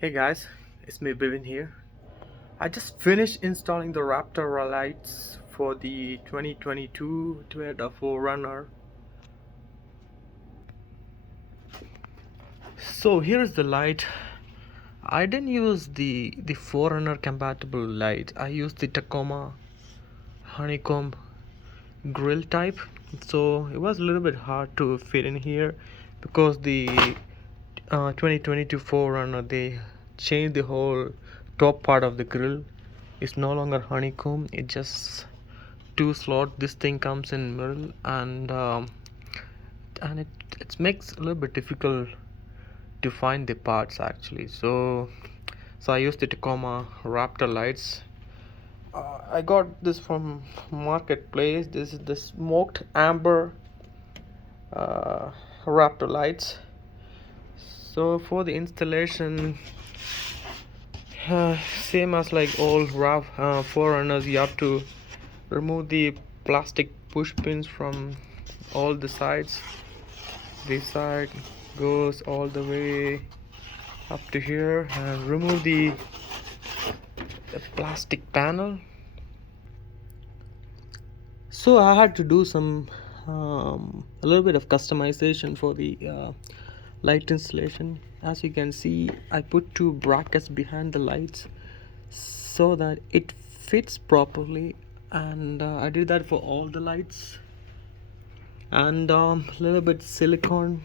Hey guys, it's me Bivin here. I just finished installing the Raptor lights for the 2022 Toyota 4Runner. So here's the light. I didn't use the 4Runner compatible light. I used the Tacoma honeycomb grill type. So it was a little bit hard to fit in here because the 2022 4Runner, they changed the whole top part of the grill. It's no longer honeycomb, it just two slot. This thing comes in middle, and it makes a little bit difficult to find the parts actually. So I used the Tacoma Raptor lights. I got this from marketplace. This is the smoked amber Raptor lights. So for the installation, same as like all 4Runners, you have to remove the plastic push pins from all the sides. This side goes all the way up to here, and remove the plastic panel. So I had to do some a little bit of customization for the light installation. As you can see, I put two brackets behind the lights so that it fits properly, and I did that for all the lights, and a little bit silicone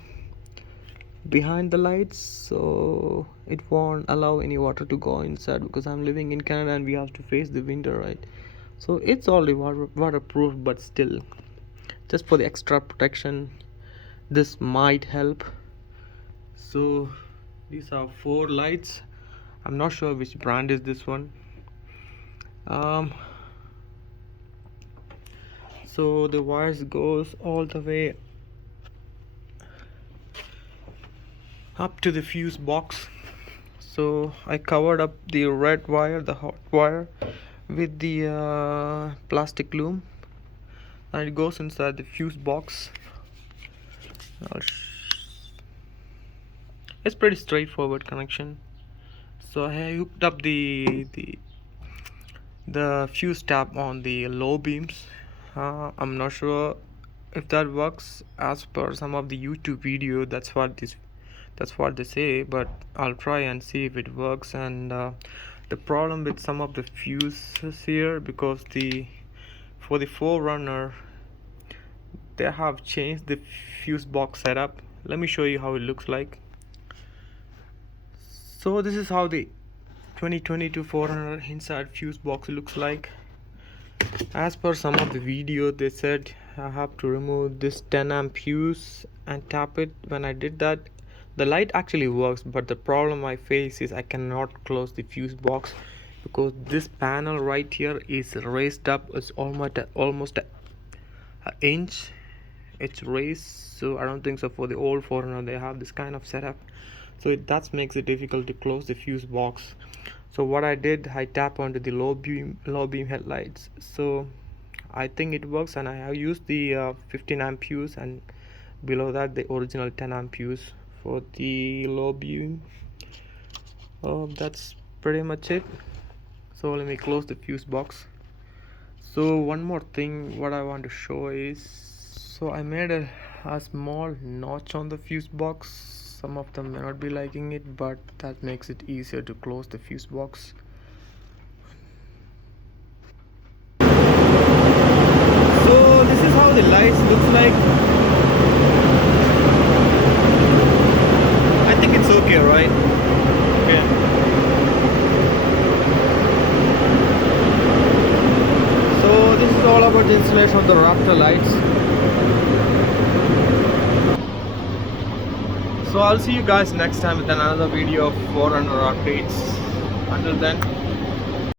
behind the lights so it won't allow any water to go inside, because I'm living in Canada and we have to face the winter, right? So it's already waterproof, but still, just for the extra protection, this might help. So these are 4 lights. I'm not sure which brand is this one. So the wires goes all the way up to the fuse box. So I covered up the red wire, the hot wire, with the plastic loom, and it goes inside the fuse box. It's pretty straightforward connection. So I hooked up the fuse tab on the low beams. I'm not sure if that works as per some of the YouTube video. That's what they say, but I'll try and see if it works. And the problem with some of the fuses here, because for the 4Runner, they have changed the fuse box setup. Let me show you how it looks like. So this is how the 2022 4Runner inside fuse box looks like. As per some of the video, they said I have to remove this 10 amp fuse and tap it. When I did that, the light actually works, but the problem I face is I cannot close the fuse box because this panel right here is raised up. It's almost an inch. It's raised, so I don't think so for the old 4Runner they have this kind of setup. So that makes it difficult to close the fuse box. So what I did, I tap onto the low beam headlights. So I think it works, and I have used the 15 amp fuse, and below that the original 10 amp fuse for the low beam. That's pretty much it. So let me close the fuse box. So one more thing what I want to show is, so I made a small notch on the fuse box. Some of them may not be liking it, but that makes it easier to close the fuse box. So this is how the lights looks like. I think it's okay, right? Okay. So this is all about the installation of the Raptor lights. So I'll see you guys next time with another video of 4Runner updates. Until then,